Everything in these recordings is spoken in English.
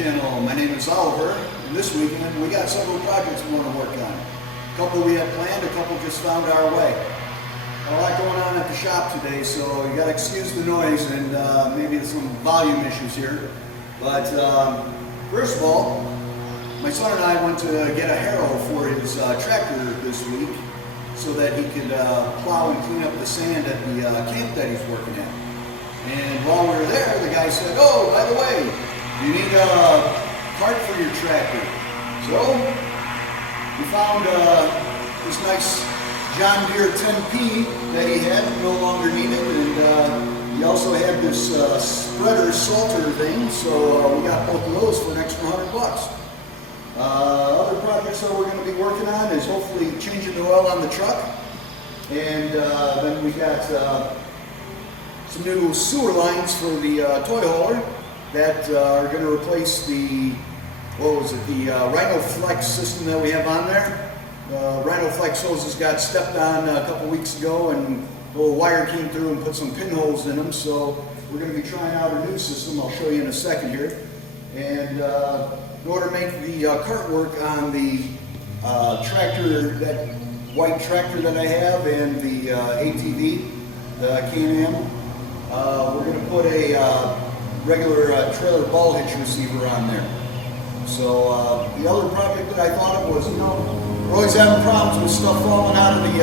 channel. My name is Oliver, and this weekend we got several projects we want to work on. A couple we have planned, a couple just found our way. A lot going on at the shop today, so you got to excuse the noise and maybe some volume issues here. But first of all, my son and I went to get a harrow for his tractor this week so that he could plow and clean up the sand at the camp that he's working at. And while we were there, the guy said, "Oh, by the way, you need a cart for your tractor." So we found this nice John Deere 10P that he had no longer needed, and he also had this spreader salter thing, so we got both of those for an extra $100. Other projects that we're going to be working on is hopefully changing the oil on the truck, and then we got some new sewer lines for the toy hauler that are going to replace the, the RhinoFLEX system that we have on there. RhinoFLEX hoses got stepped on a couple weeks ago, and a little wire came through and put some pinholes in them, so we're going to be trying out a new system. I'll show you in a second here. And in order to make the cart work on the tractor, that white tractor that I have, and the ATV, the Can-Am, we're going to put a regular trailer ball hitch receiver on there. So the other project that I thought of was, we're always having problems with stuff falling out of the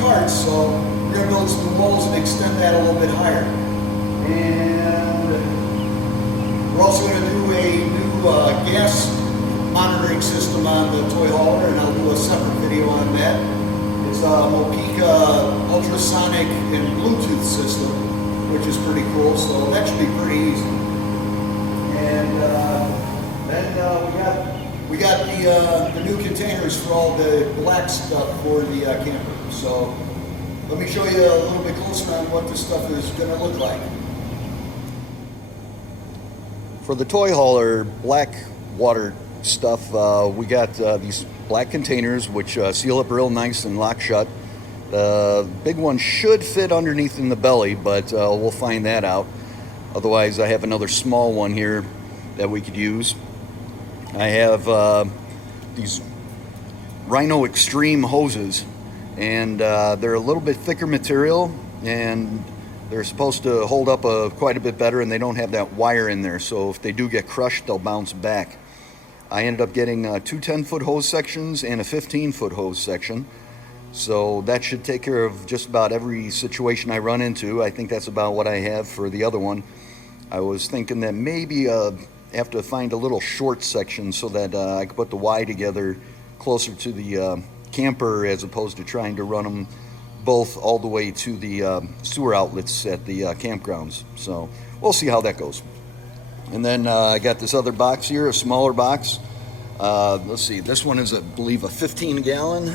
carts, so we're going to build some poles and extend that a little bit higher. And we're also going to do a new gas monitoring system on the toy hauler, and I'll do a separate video on that. It's a Mopeka ultrasonic and Bluetooth system, which is pretty cool, so that should be pretty easy. And then we got the new containers for all the black stuff for the camper. So let me show you a little bit closer on what this stuff is going to look like. For the toy hauler black water stuff, we got these black containers which seal up real nice and lock shut. The big one should fit underneath in the belly, but we'll find that out. Otherwise, I have another small one here that we could use. I have these RhinoEXTREME hoses, and they're a little bit thicker material, and they're supposed to hold up quite a bit better, and they don't have that wire in there, so if they do get crushed, they'll bounce back. I ended up getting two 10-foot hose sections and a 15-foot hose section. So that should take care of just about every situation I run into. I think that's about what I have for the other one. I was thinking that maybe I have to find a little short section so that I could put the Y together closer to the camper, as opposed to trying to run them both all the way to the sewer outlets at the campgrounds. So we'll see how that goes. And then I got this other box here, a smaller box. Let's see, this one is, I believe, a 15-gallon.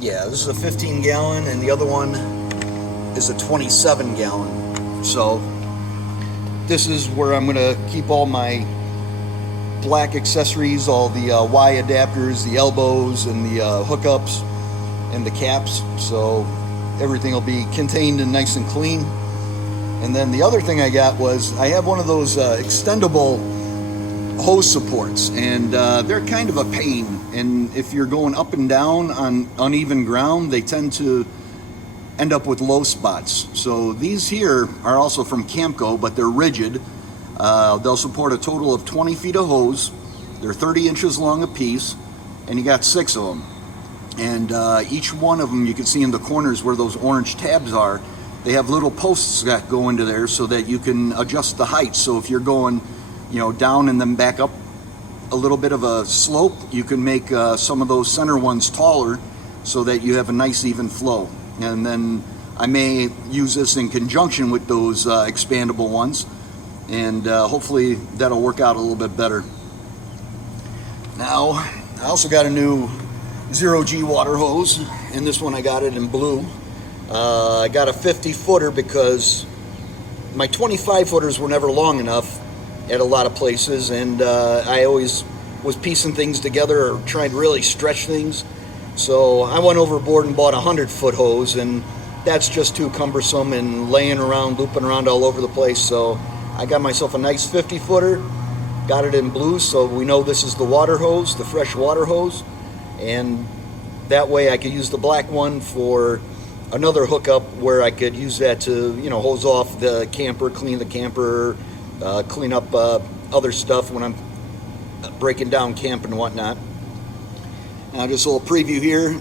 Yeah, this is a 15-gallon, and the other one is a 27-gallon. So this is where I'm going to keep all my black accessories, all the Y adapters, the elbows, and the hookups, and the caps. So everything will be contained and nice and clean. And then the other thing I got was, I have one of those extendable hose supports, and they're kind of a pain, and if you're going up and down on uneven ground, they tend to end up with low spots. So these here are also from Camco, but they're rigid. They'll support a total of 20 feet of hose. They're 30 inches long a piece, and you got 6 of them. And each one of them, you can see in the corners where those orange tabs are, they have little posts that go into there so that you can adjust the height. So if you're going down and then back up a little bit of a slope, you can make some of those center ones taller so that you have a nice even flow. And then I may use this in conjunction with those expandable ones, and hopefully that'll work out a little bit better. Now, I also got a new 0G water hose, and this one I got it in blue. I got a 50-footer because my 25-footers were never long enough at a lot of places, and I always was piecing things together or trying to really stretch things. So I went overboard and bought a 100-foot hose, and that's just too cumbersome and laying around, looping around all over the place. So I got myself a nice 50-footer, got it in blue, so we know this is the water hose, the fresh water hose, and that way I could use the black one for another hookup where I could use that to, you know, hose off the camper, clean the camper, clean up other stuff when I'm breaking down camp and whatnot. Now just a little preview here.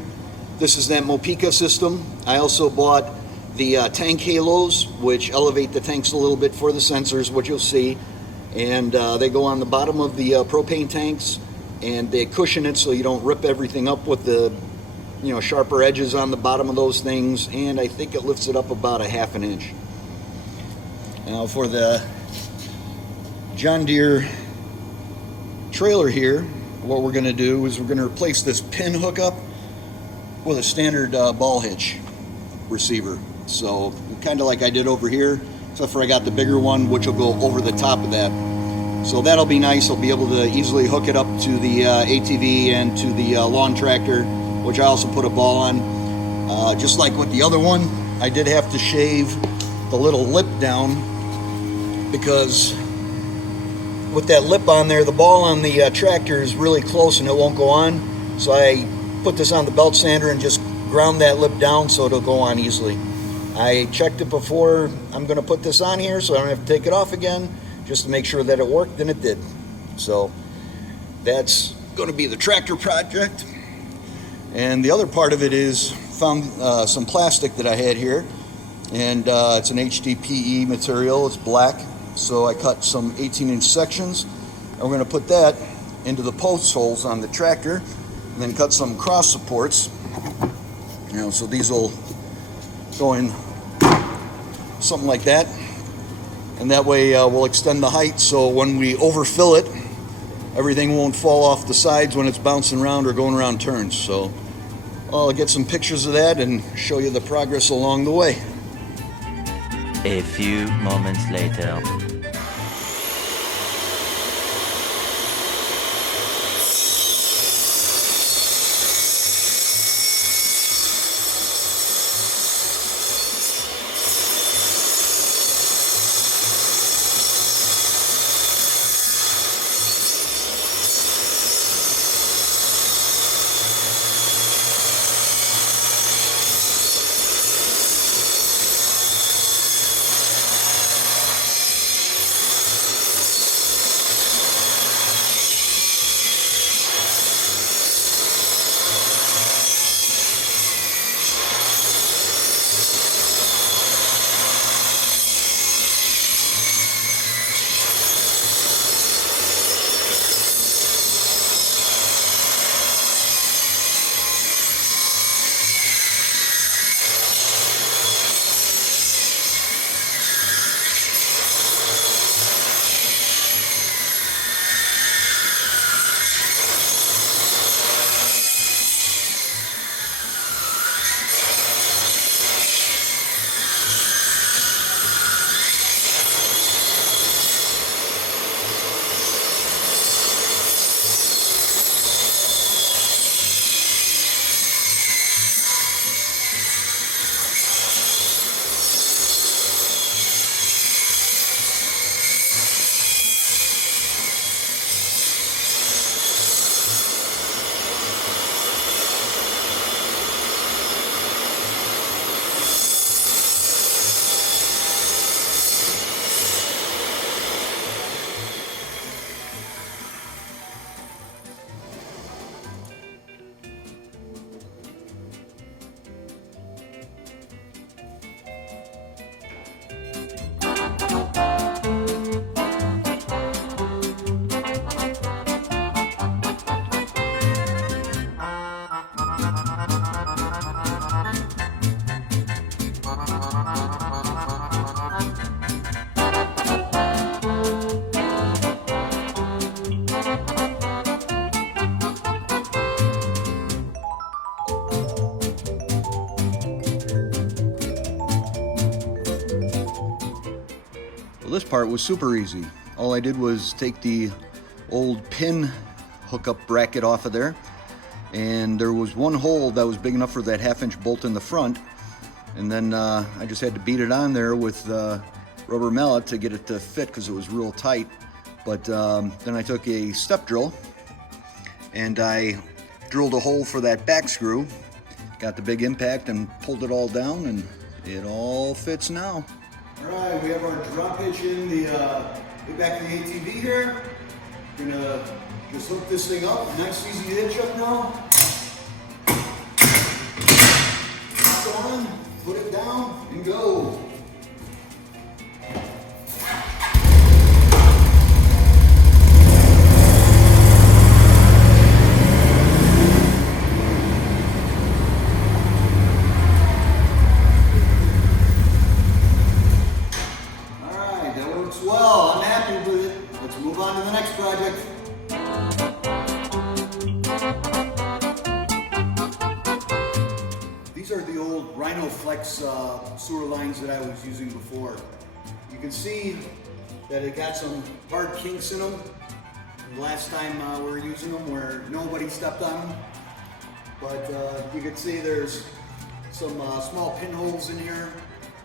This is that Mopeka system. I also bought the tank halos, which elevate the tanks a little bit for the sensors, which you'll see. And they go on the bottom of the propane tanks, and they cushion it so you don't rip everything up with the, you know, sharper edges on the bottom of those things. And I think it lifts it up about 1/2 inch. Now for the John Deere trailer here, what we're going to do is we're going to replace this pin hookup with a standard ball hitch receiver. So kind of like I did over here, except for I got the bigger one, which will go over the top of that. So that'll be nice. I'll be able to easily hook it up to the ATV and to the lawn tractor, which I also put a ball on. Just like with the other one, I did have to shave the little lip down because with that lip on there, the ball on the tractor is really close and it won't go on. So I put this on the belt sander and just ground that lip down so it'll go on easily. I checked it before I'm going to put this on here so I don't have to take it off again, just to make sure that it worked, and it did. So that's going to be the tractor project. And the other part of it is found some plastic that I had here, and it's an HDPE material. It's black, so I cut some 18-inch sections, and we're going to put that into the post holes on the tractor, and then cut some cross supports. You know, so these will go in something like that, and that way we'll extend the height, so when we overfill it, everything won't fall off the sides when it's bouncing around or going around turns. So I'll get some pictures of that and show you the progress along the way. A few moments later. Well, this part was super easy. All I did was take the old pin hookup bracket off of there, and there was one hole that was big enough for that 1/2 inch bolt in the front, and then I just had to beat it on there with rubber mallet to get it to fit because it was real tight. But then I took a step drill and I drilled a hole for that back screw, got the big impact and pulled it all down, and it all fits now. All right, we have our drop hitch in the back of the ATV here. Gonna just hook this thing up. Nice easy hitch up now. Lock it on, put it down, and go. Well, I'm happy with it. Let's move on to the next project. These are the old RhinoFLEX sewer lines that I was using before. You can see that it got some hard kinks in them. The last time we were using them where nobody stepped on them. But you can see there's some small pinholes in here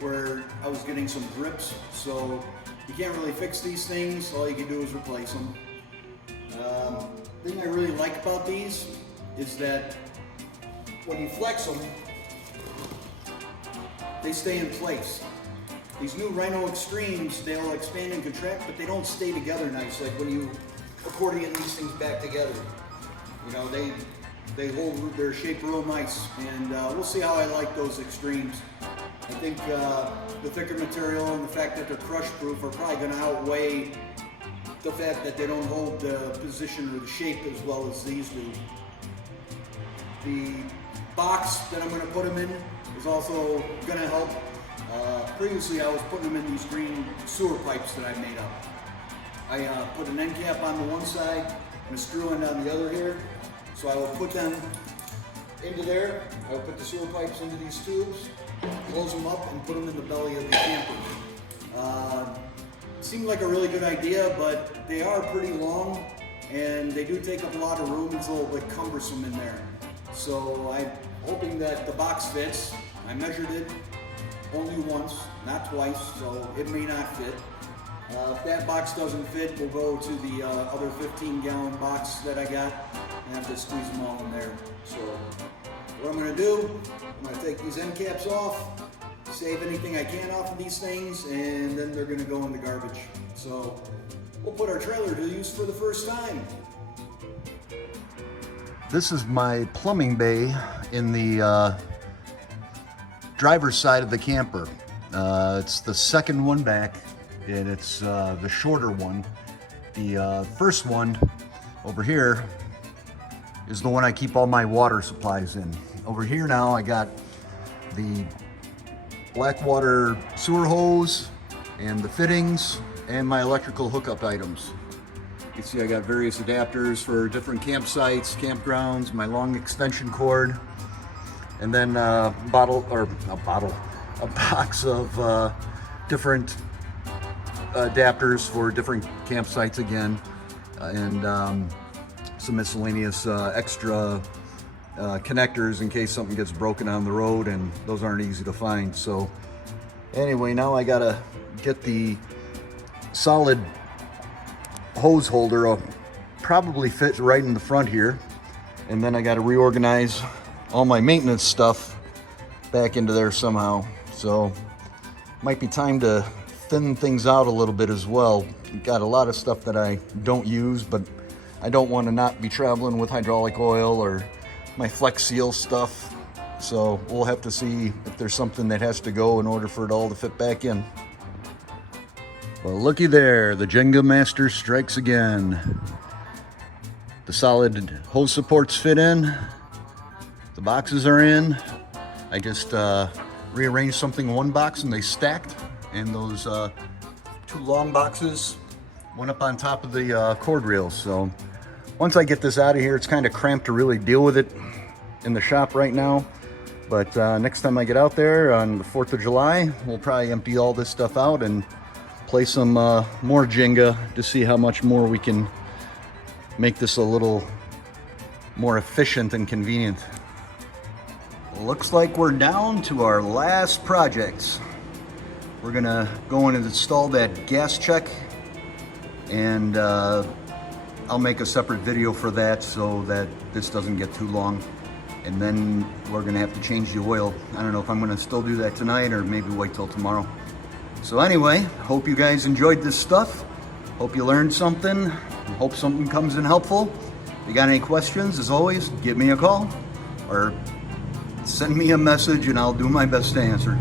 where I was getting some grips. So you can't really fix these things, all you can do is replace them. The thing I really like about these is that when you flex them, they stay in place. These new RhinoEXTREMEs, they'll expand and contract, but they don't stay together nice, like when you accordion these things back together. You know, they hold their shape real nice, and we'll see how I like those extremes. I think the thicker material and the fact that they're crush proof are probably going to outweigh the fact that they don't hold the position or the shape as well as these do. The box that I'm going to put them in is also going to help. Previously I was putting them in these green sewer pipes that I made up. I put an end cap on the one side and a screw end on the other here. So I will put them into there. I will put the sewer pipes into these tubes, close them up, and put them in the belly of the camper. Seemed like a really good idea, but they are pretty long and they do take up a lot of room. It's a little bit cumbersome in there. So I'm hoping that the box fits. I measured it only once, not twice, so it may not fit. If that box doesn't fit, we'll go to the other 15-gallon box that I got and have to squeeze them all in there. So what I'm going to do, I'm going to take these end caps off, save anything I can off of these things, and then they're going to go in the garbage. So we'll put our trailer to use for the first time. This is my plumbing bay in the driver's side of the camper. It's the second one back, and it's the shorter one. The first one over here is the one I keep all my water supplies in. Over here now I got the black water sewer hose and the fittings and my electrical hookup items. You can see I got various adapters for different campsites, campgrounds, my long extension cord, and then a box of different adapters for different campsites again, and some miscellaneous extra connectors in case something gets broken on the road, and those aren't easy to find. So anyway, now I gotta get the solid hose holder, probably fits right in the front here, and then I got to reorganize all my maintenance stuff back into there somehow. So might be time to thin things out a little bit as well. Got a lot of stuff that I don't use, but I don't want to not be traveling with hydraulic oil or my Flex Seal stuff. So we'll have to see if there's something that has to go in order for it all to fit back in. Well, looky there, the Jenga Master strikes again. The solid hose supports fit in. The boxes are in. I just rearranged something in one box and they stacked. And those two long boxes went up on top of the cord rails. So once I get this out of here, it's kind of cramped to really deal with it in the shop right now. But next time I get out there on the 4th of July, we'll probably empty all this stuff out and play some more Jenga to see how much more we can make this a little more efficient and convenient. Looks like we're down to our last projects. we're gonna go in and install that gas check, and I'll make a separate video for that so that this doesn't get too long. And then we're gonna have to change the oil. I don't know if I'm gonna still do that tonight or maybe wait till tomorrow. So anyway, hope you guys enjoyed this stuff. Hope you learned something. Hope something comes in helpful. If you got any questions, as always, give me a call or send me a message and I'll do my best to answer.